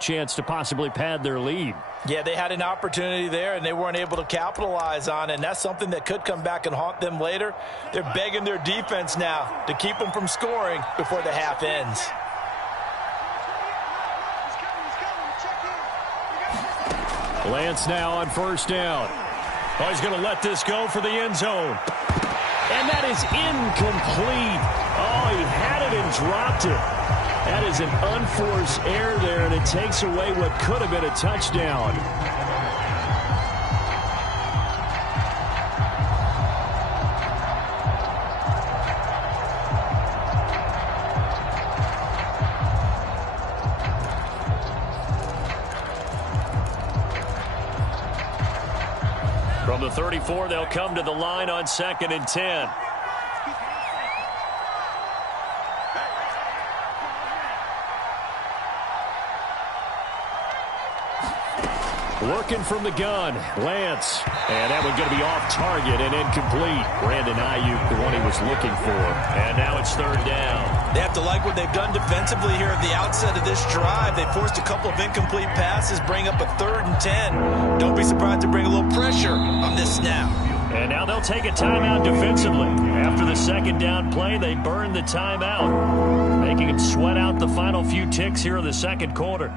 chance to possibly pad their lead. Yeah, they had an opportunity there, and they weren't able to capitalize on it, and that's something that could come back and haunt them later. They're begging their defense now to keep them from scoring before the half ends. Lance now on first down. Oh, he's going to let this go for the end zone. And that is incomplete. Oh, he had it and dropped it. That is an unforced error there, and it takes away what could have been a touchdown. From the 34, they'll come to the line on 2nd and 10. Working from the gun, Lance. And that one's going to be off target and incomplete. Brandon Ayuk, the one he was looking for. And now it's 3rd down. They have to like what they've done defensively here at the outset of this drive. They forced a couple of incomplete passes, bring up a 3rd and 10. Don't be surprised to bring a little pressure on this snap. And now they'll take a timeout defensively. After the 2nd down play, they burn the timeout, making them sweat out the final few ticks here in the 2nd quarter.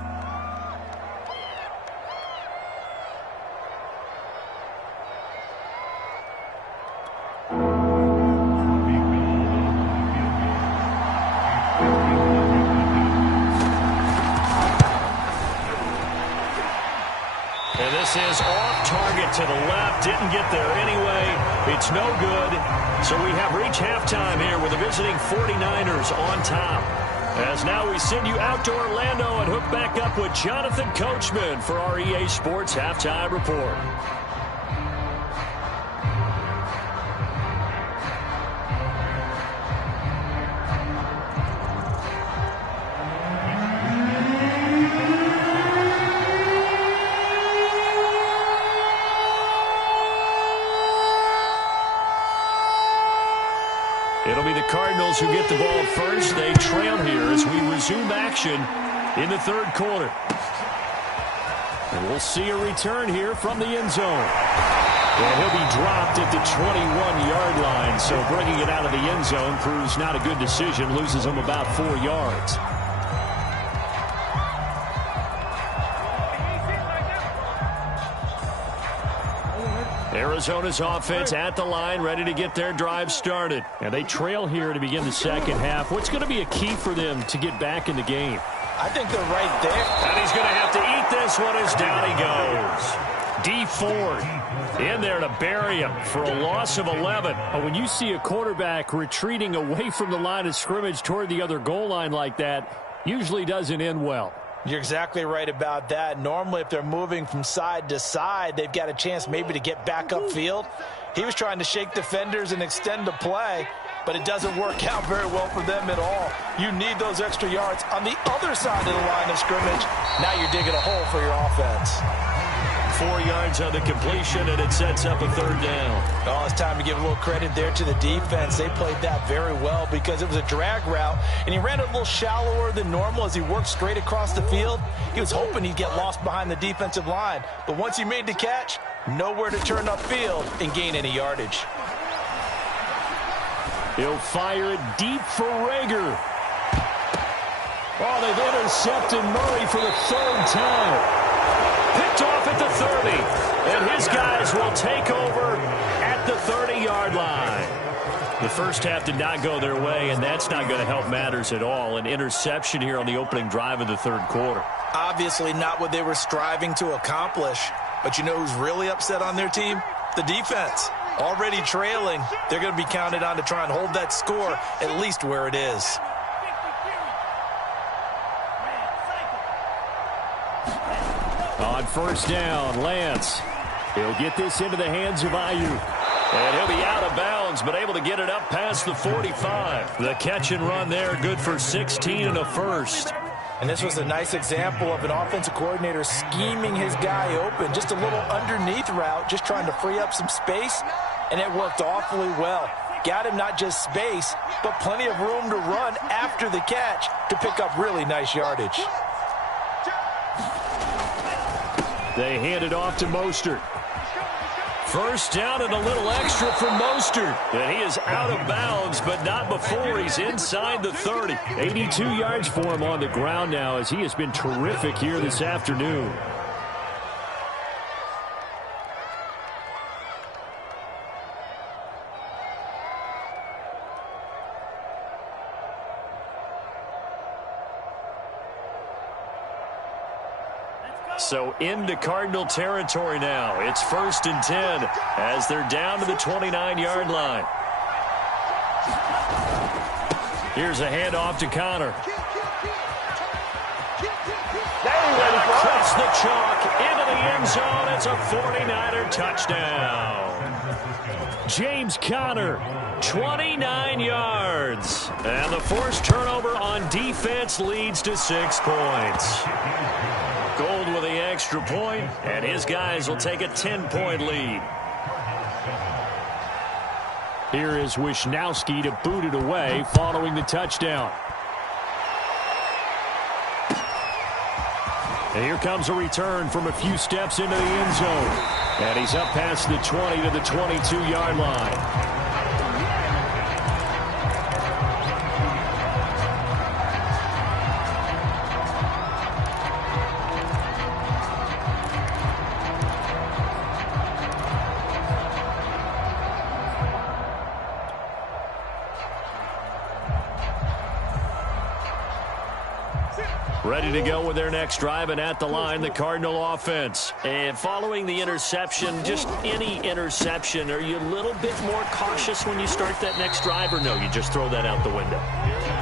Is off target to the left. Didn't get there anyway. It's no good. So we have reached halftime here with the visiting 49ers on top. As now we send you out to Orlando and hook back up with Jonathan Coachman for our EA Sports Halftime Report. It'll be the Cardinals who get the ball first. They trail here as we resume action in the 3rd quarter. And we'll see a return here from the end zone. And he'll be dropped at the 21-yard line. So bringing it out of the end zone proves not a good decision. Loses him about 4 yards. Arizona's offense at the line, ready to get their drive started. And they trail here to begin the 2nd half. What's going to be a key for them to get back in the game? I think they're right there. And he's going to have to eat this one as down he goes. Dee Ford in there to bury him for a loss of 11. When you see a quarterback retreating away from the line of scrimmage toward the other goal line like that, usually doesn't end well. You're exactly right about that. Normally, if they're moving from side to side, they've got a chance maybe to get back upfield. He was trying to shake defenders and extend the play, but it doesn't work out very well for them at all. You need those extra yards on the other side of the line of scrimmage. Now you're digging a hole for your offense. 4 yards on the completion, and it sets up a 3rd down. Oh, it's time to give a little credit there to the defense. They played that very well because it was a drag route, and he ran a little shallower than normal as he worked straight across the field. He was hoping he'd get lost behind the defensive line, but once he made the catch, nowhere to turn upfield and gain any yardage. He'll fire it deep for Rager. Oh, they've intercepted Murray for the 3rd time. Picked off at the 30, and his guys will take over at the 30-yard line. The first half did not go their way, and that's not going to help matters at all. An interception here on the opening drive of the 3rd quarter. Obviously not what they were striving to accomplish, but you know who's really upset on their team? The defense. Already trailing, they're going to be counted on to try and hold that score at least where it is. On first down, Lance. He'll get this into the hands of Ayuk. And he'll be out of bounds, but able to get it up past the 45. The catch and run there, good for 16 and a first. And this was a nice example of an offensive coordinator scheming his guy open. Just a little underneath route, just trying to free up some space, and it worked awfully well. Got him not just space, but plenty of room to run after the catch to pick up really nice yardage. They hand it off to Mostert. First down and a little extra for Mostert. And he is out of bounds, but not before he's inside the 30. 82 yards for him on the ground now as he has been terrific here this afternoon. So into Cardinal territory now. It's 1st and 10 as they're down to the 29-yard line. Here's a handoff to Connor. Across the chalk into the end zone. It's a 49er touchdown. James Conner, 29 yards. And the forced turnover on defense leads to 6 points. Gold with the extra point, and his guys will take a 10-point lead. Here is Wisnowski to boot it away following the touchdown. And here comes a return from a few steps into the end zone. And he's up past the 20 to the 22-yard line. Ready to go with their next drive, and at the line, the Cardinal offense. And following the interception, just any interception, are you a little bit more cautious when you start that next drive, or no, you just throw that out the window?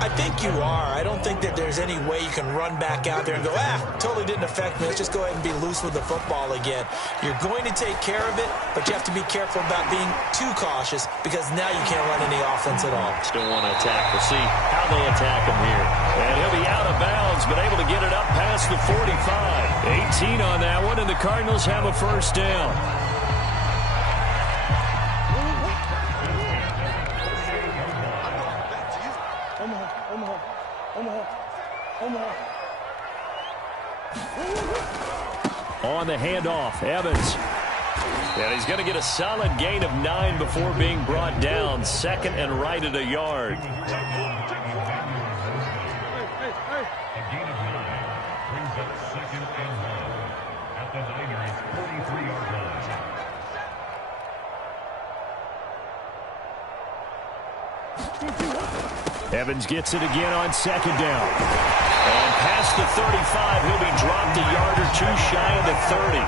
I think you are. I don't think that there's any way you can run back out there and go, totally didn't affect me. Let's just go ahead and be loose with the football again. You're going to take care of it, but you have to be careful about being too cautious because now you can't run any offense at all. Still want to attack. We'll see how they attack him here. And he'll be out of bounds, but able to get it up past the 45. 18 on that one, and the Cardinals have a first down. On the handoff, Evans. And he's going to get a solid gain of 9 before being brought down. 2nd and right at a yard. Evans gets it again on 2nd down. And past the 35, he'll be dropped a yard or two shy of the 30.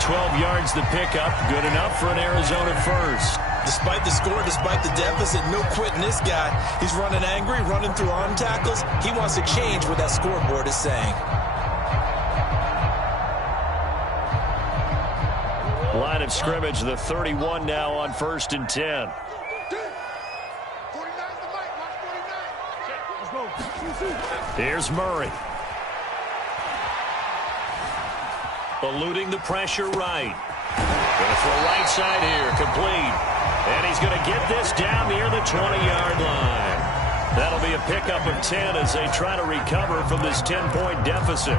12 yards the pickup, good enough for an Arizona first. Despite the score, despite the deficit, no quitting this guy. He's running angry, running through arm tackles. He wants to change what that scoreboard is saying. Line of scrimmage, the 31 now on 1st and 10. Here's Murray. Eluding the pressure right. Going to throw right side here, complete. And he's going to get this down near the 20-yard line. That'll be a pickup of 10 as they try to recover from this 10-point deficit.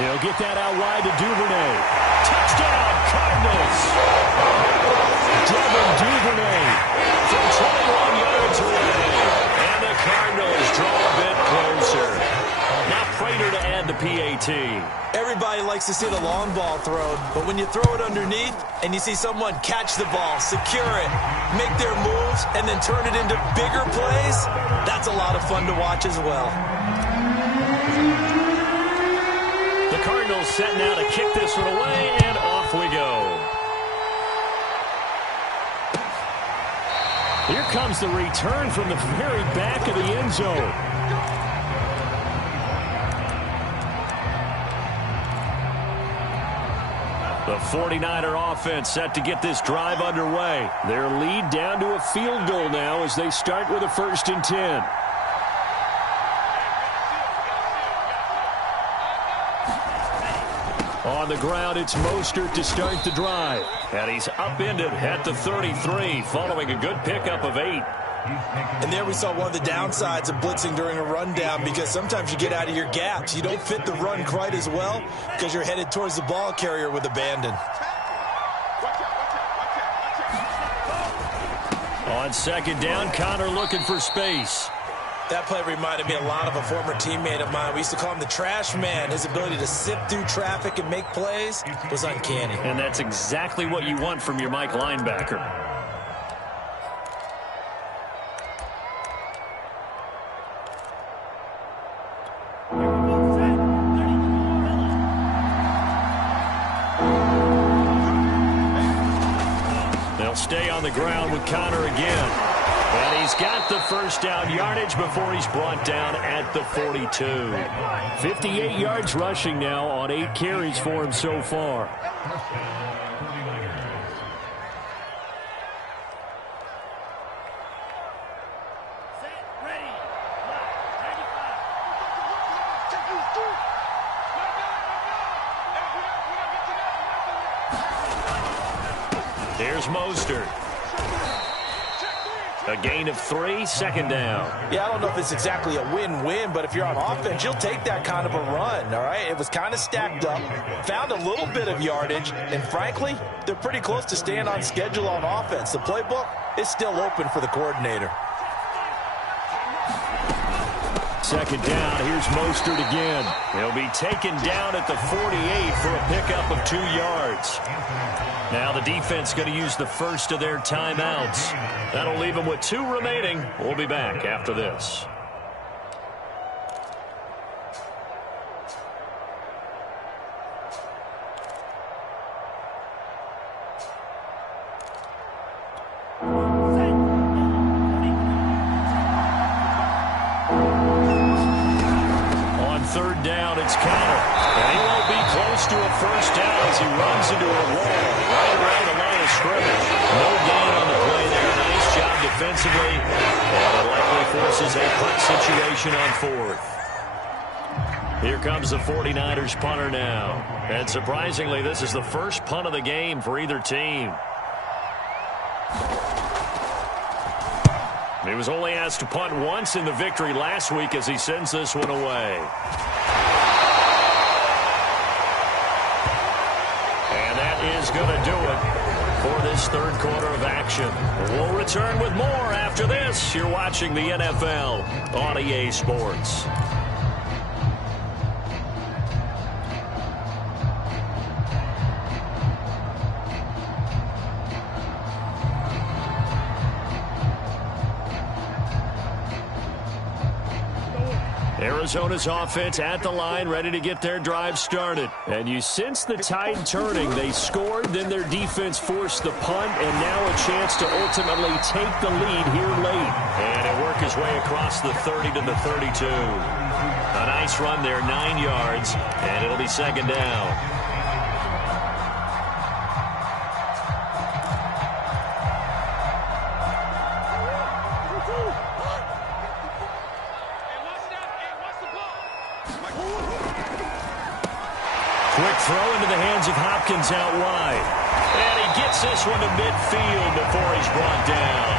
He'll get that out wide to Duvernay. Touchdown, Cardinals! Devin Duvernay from 21 yards away. And the Cardinals draw a bit closer. Now Prater to add the PAT. Everybody likes to see the long ball thrown, but when you throw it underneath and you see someone catch the ball, secure it, make their moves, and then turn it into bigger plays, that's a lot of fun to watch as well. Cardinals set now to kick this one away, and off we go. Here comes the return from the very back of the end zone. The 49er offense set to get this drive underway. Their lead down to a field goal now as they start with a 1st and 10. On the ground. It's Mostert to start the drive. And he's upended at the 33 following a good pickup of 8. And there we saw one of the downsides of blitzing during a rundown, because sometimes you get out of your gaps. You don't fit the run quite as well because you're headed towards the ball carrier with abandon. On second down, Connor looking for space. That play reminded me a lot of a former teammate of mine. We used to call him the trash man. His ability to sift through traffic and make plays was uncanny. And that's exactly what you want from your Mike linebacker. They'll stay on the ground with Connor again. And he's got the first down yardage before he's brought down at the 42. 58 yards rushing now on 8 carries for him so far. Here's Mostert. A gain of 3, second down. Yeah, I don't know if it's exactly a win-win, but if you're on offense, you'll take that kind of a run, all right? It was kind of stacked up, found a little bit of yardage, and frankly, they're pretty close to staying on schedule on offense. The playbook is still open for the coordinator. Second down, here's Mostert again. He'll be taken down at the 48 for a pickup of 2 yards. Now the defense going to use the first of their timeouts. That'll leave them with 2 remaining. We'll be back after this. On third down, it's Connor. And he won't be close to a first down as he runs into a wall right around the line of scrimmage. No gain on the play there. Nice job defensively. And it likely forces a punt situation on 4th. Here comes the 49ers punter now. And surprisingly, this is the first punt of the game for either team. He was only asked to punt once in the victory last week as he sends this one away. And that is going to do it for this third quarter of action. We'll return with more after this. You're watching the NFL on EA Sports. Arizona's offense at the line, ready to get their drive started. And you sense the tide turning. They scored, then their defense forced the punt, and now a chance to ultimately take the lead here late. And it worked his way across the 30 to the 32. A nice run there, 9 yards, and it'll be second down. Quick throw into the hands of Hopkins out wide. And he gets this one to midfield before he's brought down.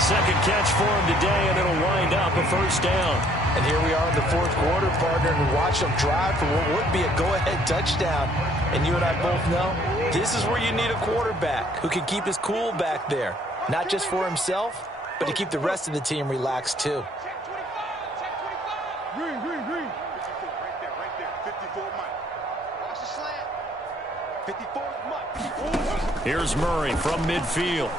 Second catch for him today, and it'll wind up a first down. And here we are in the fourth quarter, partner, and watch them drive for what would be a go-ahead touchdown. And you and I both know this is where you need a quarterback who can keep his cool back there. Not just for himself, but to keep the rest of the team relaxed too. Green. Right there. 54 Mike. Watch the slant. 54 Mike. Here's Murray from midfield.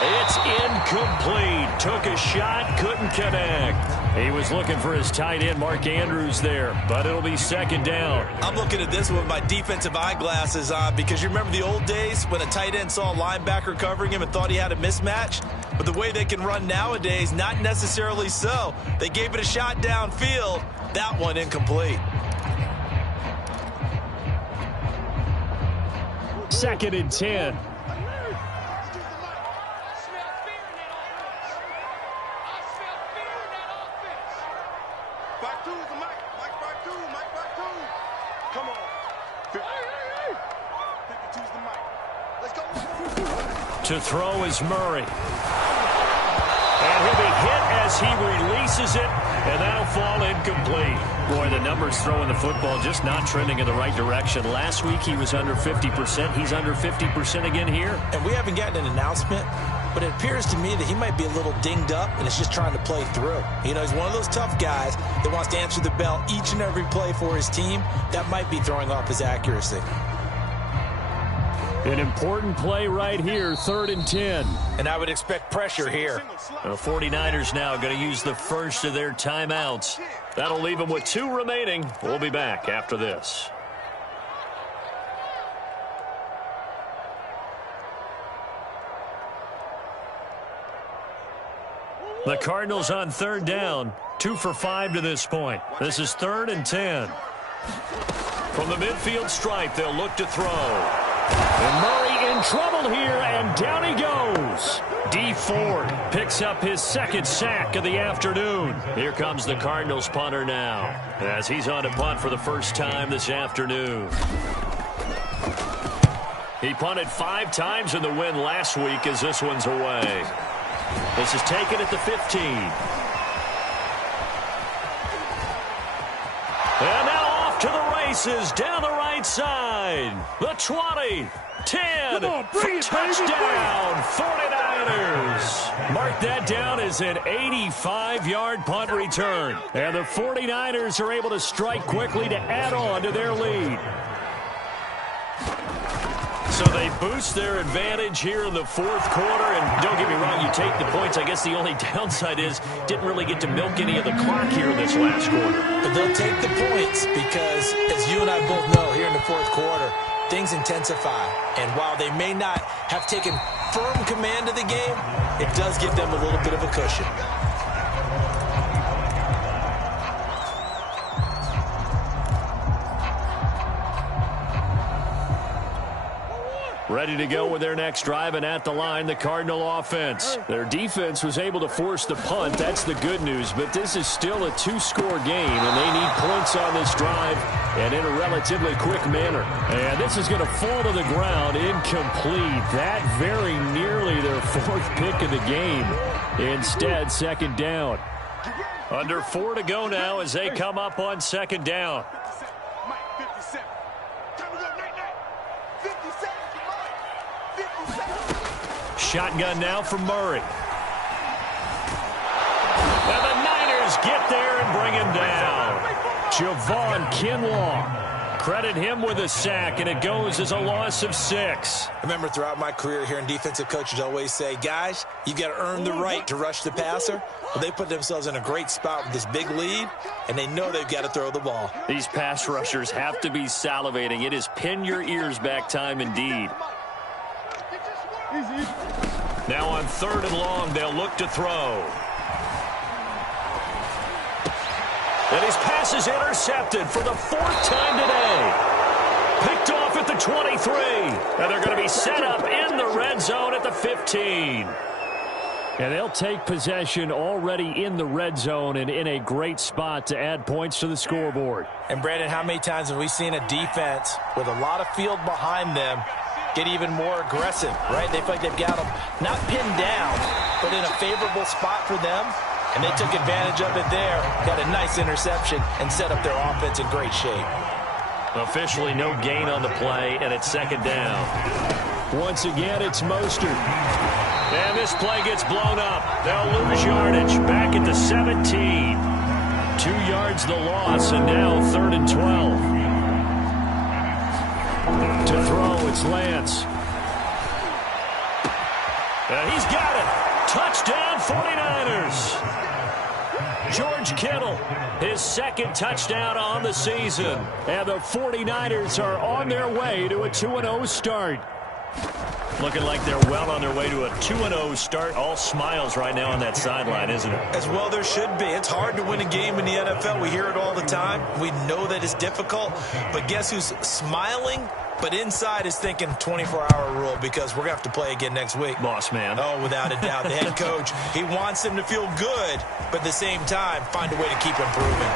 It's incomplete. Took a shot, couldn't connect. He was looking for his tight end, Mark Andrews, there, but it'll be second down. I'm looking at this with my defensive eyeglasses on because you remember the old days when a tight end saw a linebacker covering him and thought he had a mismatch? But the way they can run nowadays, not necessarily so. They gave it a shot downfield. That one incomplete. Second and 10. Come on. 52's the mic. Let's go. To throw is Murray. And he'll be hit as he releases it, and that'll fall incomplete. Boy, the numbers throwing the football just not trending in the right direction. Last week he was under 50%. He's under 50% again here. And we haven't gotten an announcement, but it appears to me that he might be a little dinged up and is just trying to play through. You know, he's one of those tough guys that wants to answer the bell each and every play for his team. That might be throwing off his accuracy. An important play right here, 3rd and 10. And I would expect pressure here. The 49ers now going to use the first of their timeouts. That'll leave them with 2 remaining. We'll be back after this. The Cardinals on 3rd down. 2 for 5 to this point. This is 3rd and 10. From the midfield stripe, they'll look to throw. And Murray in trouble here, and down he goes. Dee Ford picks up his 2nd sack of the afternoon. Here comes the Cardinals punter now, as he's on to punt for the first time this afternoon. He punted 5 times in the win last week as this one's away. This is taken at the 15. And now off to the races down the right side. The 20, 10, touchdown, 49ers. Mark that down as an 85-yard punt return. And the 49ers are able to strike quickly to add on to their lead. So they boost their advantage here in the 4th quarter. And don't get me wrong, you take the points. I guess the only downside is didn't really get to milk any of the clock here in this last quarter. But they'll take the points because, as you and I both know, here in the 4th quarter, things intensify. And while they may not have taken firm command of the game, it does give them a little bit of a cushion. Ready to go with their next drive, and at the line, the Cardinal offense. Their defense was able to force the punt. That's the good news, but this is still a 2-score game, and they need points on this drive and in a relatively quick manner. And this is going to fall to the ground incomplete. That very nearly their 4th pick of the game. Instead, 2nd down. Under 4 to go now as they come up on 2nd down. Shotgun now from Murray. And the Niners get there and bring him down. Javon Kinlaw. Credit him with a sack, and it goes as a loss of 6. I remember throughout my career hearing defensive coaches always say, guys, you got to earn the right to rush the passer. Well, they put themselves in a great spot with this big lead, and they know they've got to throw the ball. These pass rushers have to be salivating. It is pin your ears back time indeed. Now on 3rd and long, they'll look to throw. And his pass is intercepted for the 4th time today. Picked off at the 23. And they're going to be set up in the red zone at the 15. And they'll take possession already in the red zone and in a great spot to add points to the scoreboard. And, Brandon, how many times have we seen a defense with a lot of field behind them get even more aggressive, right? They feel like they've got them not pinned down, but in a favorable spot for them, and they took advantage of it there, got a nice interception, and set up their offense in great shape. Officially no gain on the play, and it's 2nd down. Once again, it's Mostert. And this play gets blown up. They'll lose yardage back at the 17. 2 yards the loss, and now 3rd and 12. To throw, it's Lance. And he's got it. Touchdown, 49ers. George Kittle, his 2nd touchdown on the season. And the 49ers are on their way to a 2-0 start. Looking like they're well on their way to a 2-0 start. All smiles right now on that sideline, isn't it? As well there should be. It's hard to win a game in the NFL. We hear it all the time. We know that it's difficult. But guess who's smiling? But inside is thinking 24-hour rule because we're going to have to play again next week. Boss man. Oh, without a doubt. The head coach, he wants them to feel good, but at the same time, find a way to keep improving.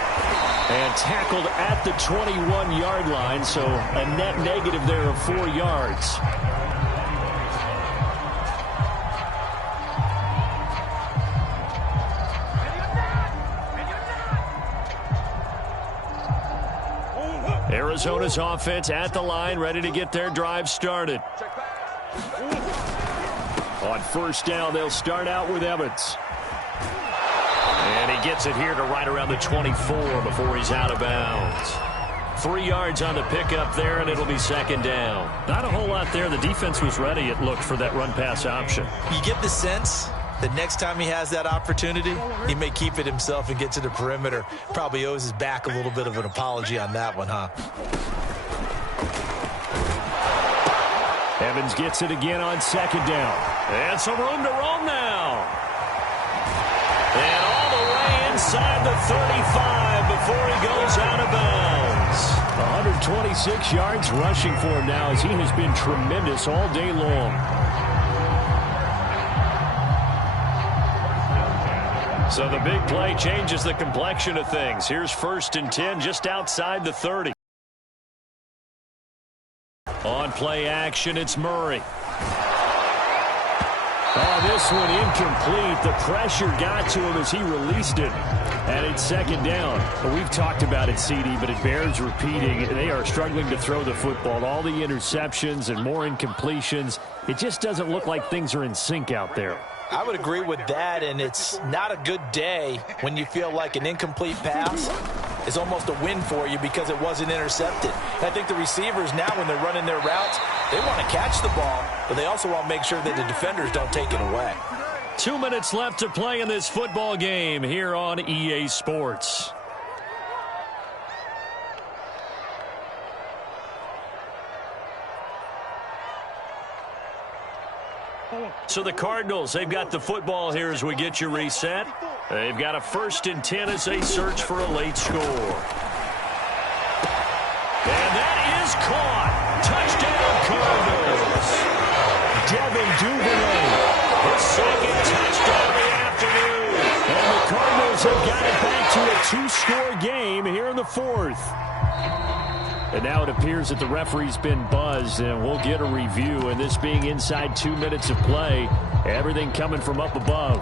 And tackled at the 21-yard line, so a net negative there of 4 yards. Arizona's offense at the line, ready to get their drive started. On first down, they'll start out with Evans. And he gets it here to right around the 24 before he's out of bounds. 3 yards on the pickup there, and it'll be second down. Not a whole lot there. The defense was ready, it looked, for that run-pass option. You get the sense that next time he has that opportunity, he may keep it himself and get to the perimeter. Probably owes his back a little bit of an apology on that one, huh? Evans gets it again on second down. And some room to roam now. And all the way inside the 35 before he goes out of bounds. 126 yards rushing for him now, as he has been tremendous all day long. So the big play changes the complexion of things. Here's 1st and 10 just outside the 30. On play action, it's Murray. Oh, this one incomplete. The pressure got to him as he released it. And it's second down. Well, we've talked about it, CD, but it bears repeating. They are struggling to throw the football. All the interceptions and more incompletions. It just doesn't look like things are in sync out there. I would agree with that, and it's not a good day when you feel like an incomplete pass is almost a win for you because it wasn't intercepted. I think the receivers now, when they're running their routes, they want to catch the ball, but they also want to make sure that the defenders don't take it away. 2 minutes left to play in this football game here on EA Sports. So the Cardinals, they've got the football here as we get you reset. They've got a 1st and 10 as they search for a late score. And that is caught. Touchdown, Cardinals. Devin Duvernay, his second touchdown of the afternoon. And the Cardinals have got it back to a 2-score game here in the 4th. And now it appears that the referee's been buzzed, and we'll get a review. And this being inside 2 minutes of play, everything coming from up above.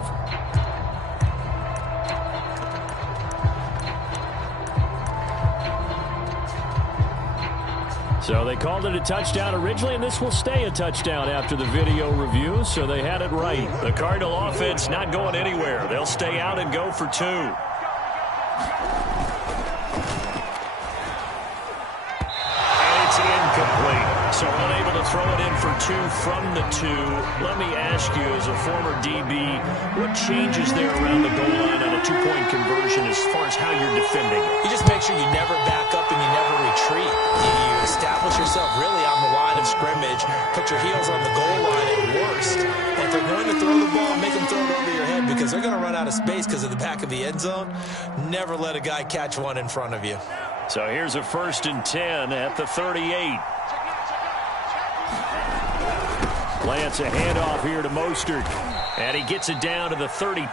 So they called it a touchdown originally, and this will stay a touchdown after the video review, so they had it right. The Cardinal offense not going anywhere. They'll stay out and go for 2. So unable to throw it in for 2 from the 2. Let me ask you, as a former DB, what changes there around the goal line on a 2-point conversion as far as how you're defending it? You just make sure you never back up and you never retreat. You establish yourself really on the line of scrimmage, put your heels on the goal line at worst. And if they're going to throw the ball, make them throw it over your head because they're going to run out of space because of the back of the end zone. Never let a guy catch one in front of you. So here's a 1st and 10 at the 38. Lance a handoff here to Mostert. And he gets it down to the 32.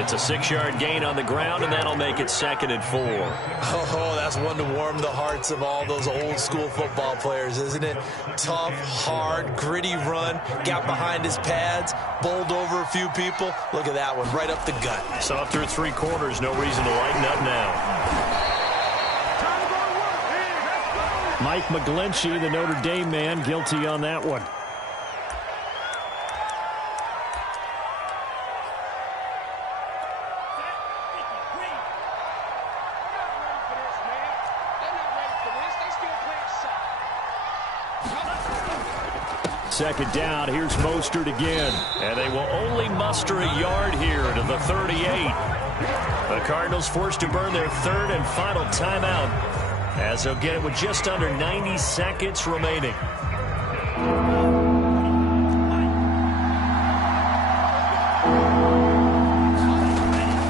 It's a 6-yard gain on the ground, and that'll make it 2nd and 4. Oh, that's one to warm the hearts of all those old-school football players, isn't it? Tough, hard, gritty run, got behind his pads, bowled over a few people. Look at that one, right up the gut. So up through 3 quarters, no reason to lighten up now. Mike McGlinchey, the Notre Dame man, guilty on that one. Second down, here's Mostert again. And they will only muster a yard here to the 38. The Cardinals forced to burn their 3rd and final timeout, as they'll get it with just under 90 seconds remaining.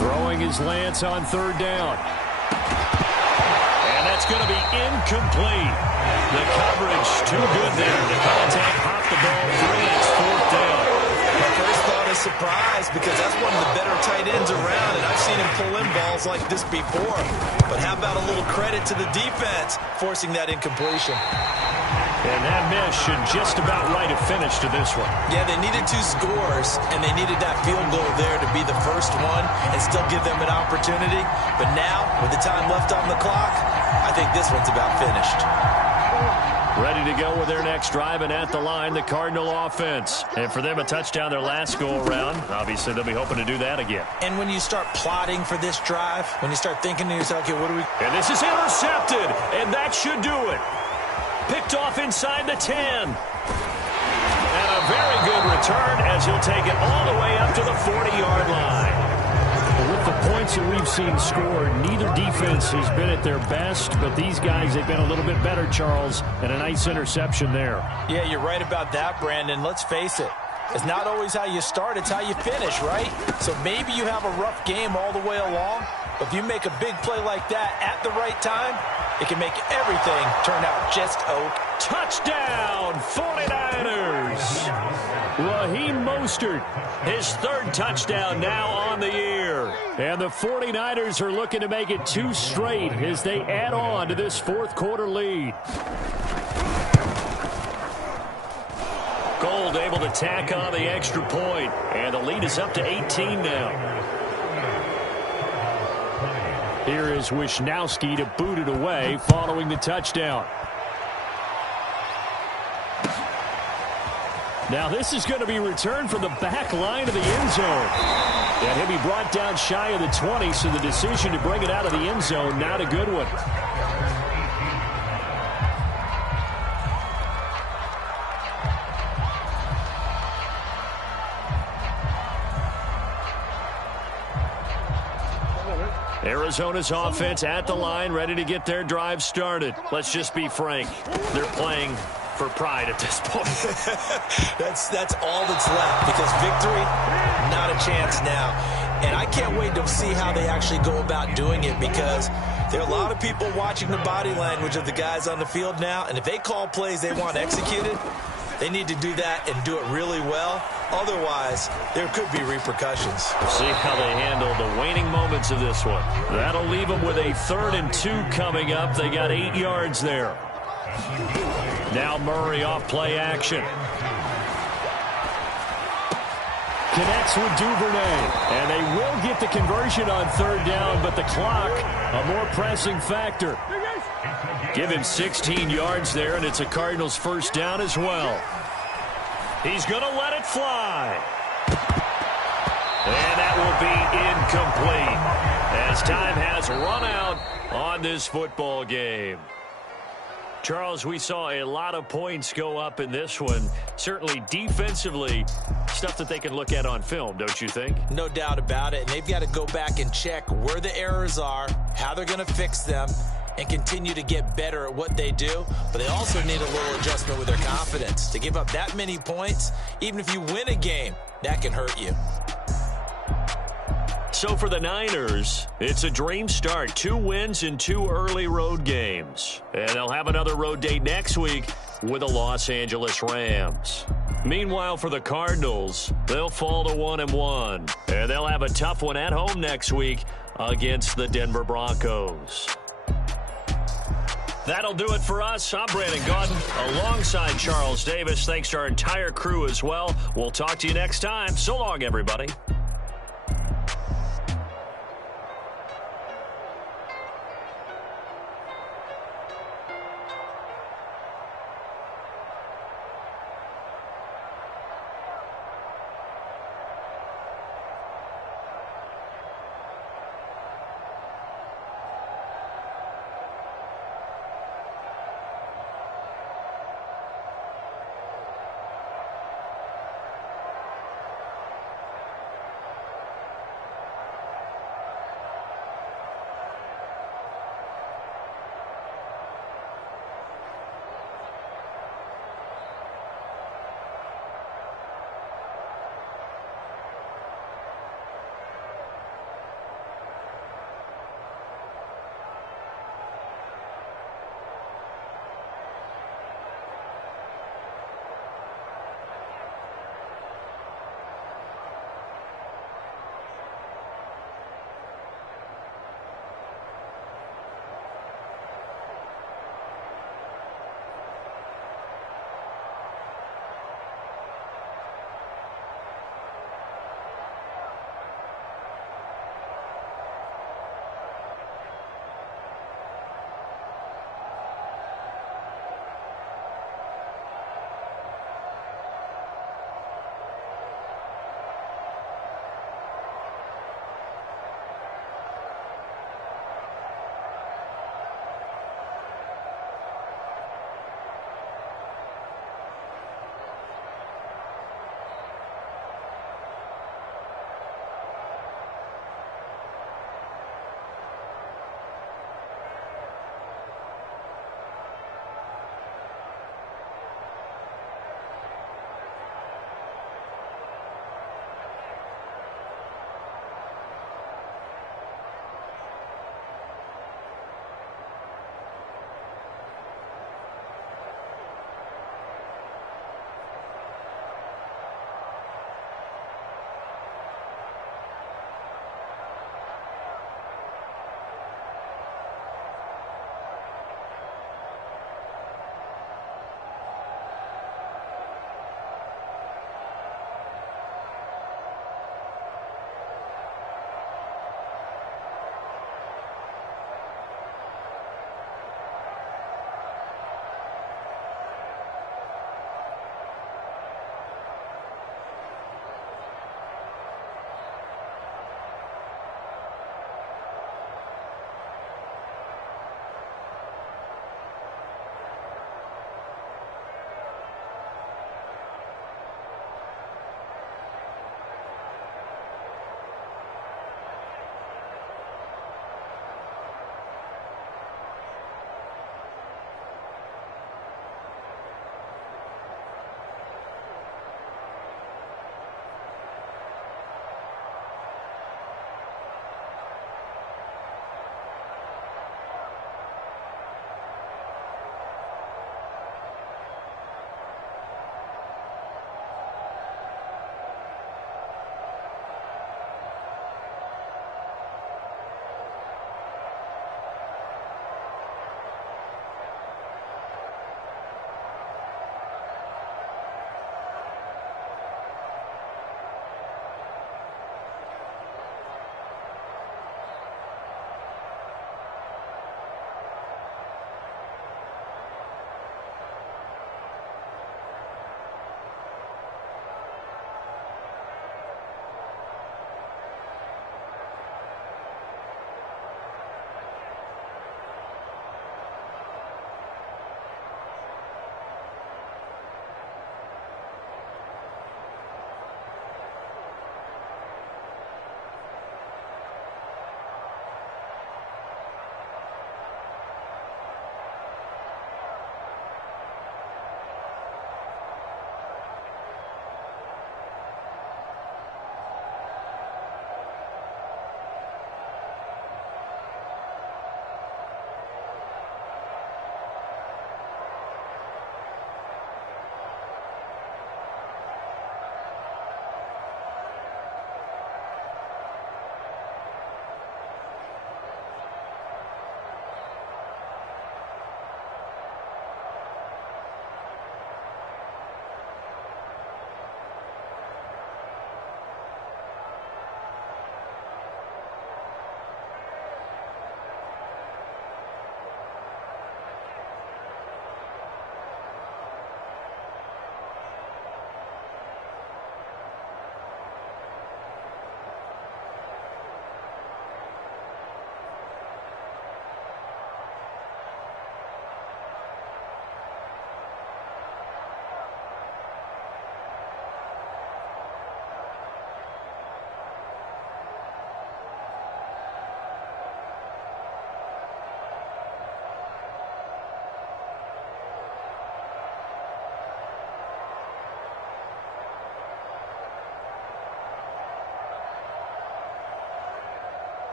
Throwing is Lance on 3rd down. And that's going to be incomplete. The coverage too good there. The contact popped the ball free. It's 4th down. My first thought is surprised because that's one of the better tight ends around, and I've seen him pull in balls like this before. But how about a little credit to the defense forcing that incompletion? And that miss should just about write a finish to this one. Yeah, they needed 2 scores, and they needed that field goal there to be the first one and still give them an opportunity. But now, with the time left on the clock, I think this one's about finished. Ready to go with their next drive, and at the line, the Cardinal offense. And for them, a touchdown their last go-around. Obviously, they'll be hoping to do that again. And when you start plotting for this drive, when you start thinking to yourself, okay, what do we... And this is intercepted, and that should do it. Picked off inside the 10. And a very good return as he'll take it all the way up to the 40-yard line. With the points that we've seen scored, neither defense has been at their best, but these guys, they've been a little bit better, Charles, and a nice interception there. Yeah, you're right about that, Brandon. Let's face it. It's not always how you start, it's how you finish, right? So maybe you have a rough game all the way along, but if you make a big play like that at the right time, it can make everything turn out just okay. Touchdown, 49ers! Raheem Mostert, his 3rd touchdown now on the year. And the 49ers are looking to make it 2 straight as they add on to this 4th quarter lead. Gold able to tack on the extra point, and the lead is up to 18 now. Here is Wisnowski to boot it away following the touchdown. Now this is going to be returned from the back line of the end zone. And he'll be brought down shy of the 20, so the decision to bring it out of the end zone, not a good one. Arizona's offense at the line, ready to get their drive started. Let's just be frank. They're playing for pride at this point. That's all that's left, because victory, not a chance now. And I can't wait to see how they actually go about doing it, because there are a lot of people watching the body language of the guys on the field now, and if they call plays they want executed, they need to do that and do it really well. Otherwise, there could be repercussions. We'll see how they handle the waning moments of this one. That'll leave them with a 3rd and 2 coming up. They got 8 yards there. Now Murray off play action. Connects with Duvernay. And they will get the conversion on 3rd down, but the clock, a more pressing factor. Give him 16 yards there, and it's a Cardinals 1st down as well. He's going to let it fly. And that will be incomplete as time has run out on this football game. Charles, we saw a lot of points go up in this one. Certainly defensively, stuff that they can look at on film, don't you think? No doubt about it. And they've got to go back and check where the errors are, how they're going to fix them, and continue to get better at what they do. But they also need a little adjustment with their confidence. To give up that many points, even if you win a game, that can hurt you. So for the Niners, it's a dream start. 2 wins in 2 early road games. And they'll have another road date next week with the Los Angeles Rams. Meanwhile, for the Cardinals, they'll fall to 1-1. And they'll have a tough one at home next week against the Denver Broncos. That'll do it for us. I'm Brandon Gaudin alongside Charles Davis. Thanks to our entire crew as well. We'll talk to you next time. So long, everybody.